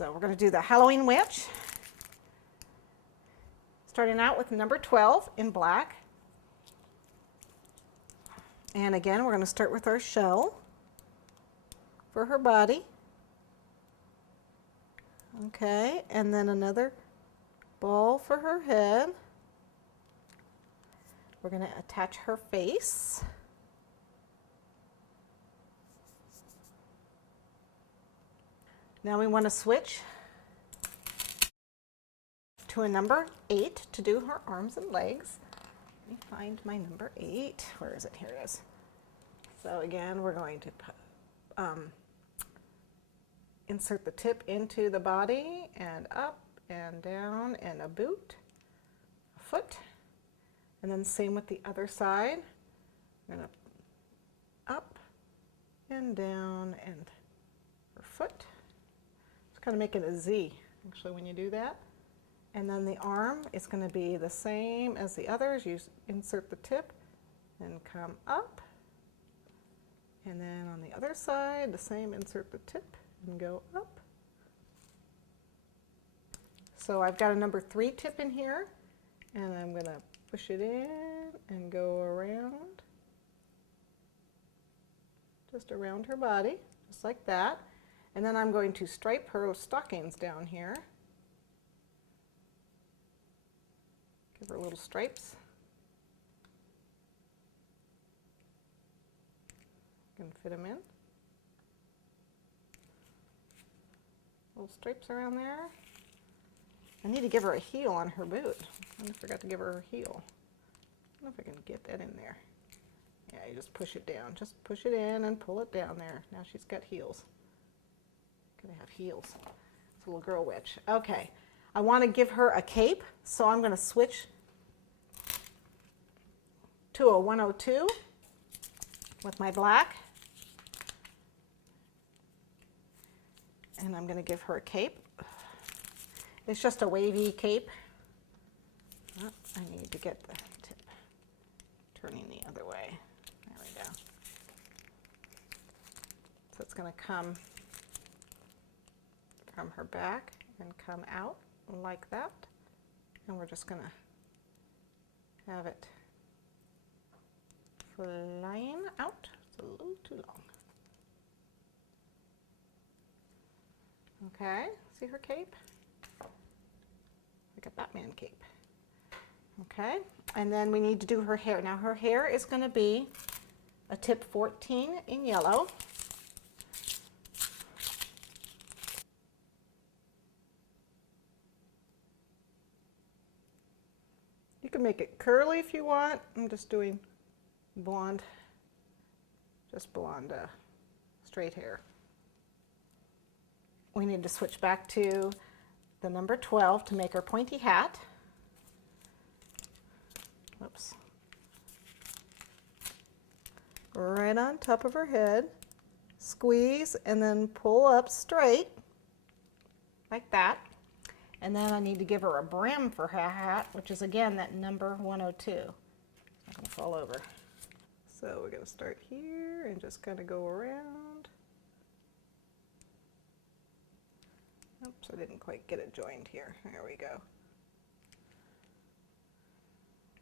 So we're going to do the Halloween witch. Starting out with number 12 in black. And again, we're going to start with our shell for her body. Okay, and then another ball for her head. We're going to attach her face. Now we want to switch to a number 8 to do her arms and legs. Let me find my number 8. Where is it? Here it is. So again, we're going to insert the tip into the body and up and down and a boot, a foot, and then same with the other side. I'm going to up and down and her foot. Just kind of make it a Z actually when you do that. And then the arm is going to be the same as the others. You insert the tip and come up. And then on the other side, the same, insert the tip and go up. So I've got a number 3 tip in here, and I'm going to push it in and go around, just around her body, just like that. And then I'm going to stripe her stockings down here. Give her little stripes. You can fit them in. Little stripes around there. I need to give her a heel on her boot. I forgot to give her her heel. I don't know if I can get that in there. Yeah, you just push it down. Just push it in and pull it down there. Now she's got heels. Gonna have heels. It's a little girl witch. Okay, I want to give her a cape, so I'm going to switch to a 102 with my black. And I'm going to give her a cape. It's just a wavy cape. Oh, I need to get the tip turning the other way. There we go. So it's going to come from her back and come out like that. And we're just going to have it flying out. It's a little too long. Okay, see her cape? Like a Batman cape. Okay, and then we need to do her hair. Now her hair is going to be a tip 14 in yellow. You can make it curly if you want. I'm just doing blonde, just blonde straight hair. We need to switch back to the number 12 to make our pointy hat. Oops. Right on top of her head. Squeeze and then pull up straight, like that. And then I need to give her a brim for her hat, which is again that number 102. It's not going to fall over. So we're going to start here and just kind of go around. Oops, I didn't quite get it joined here. There we go.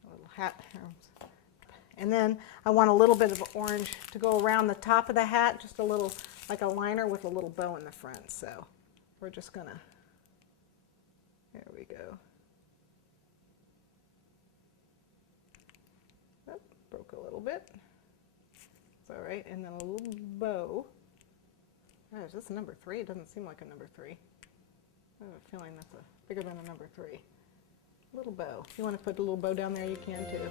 A little hat. And then I want a little bit of orange to go around the top of the hat, just a little, like a liner with a little bow in the front. So we're just going to, there we go. Oh, broke a little bit. It's all right. And then a little bow. Gosh, this is number 3. It doesn't seem like a number 3. I have a feeling that's bigger than a number 3. A little bow. If you want to put a little bow down there, you can too.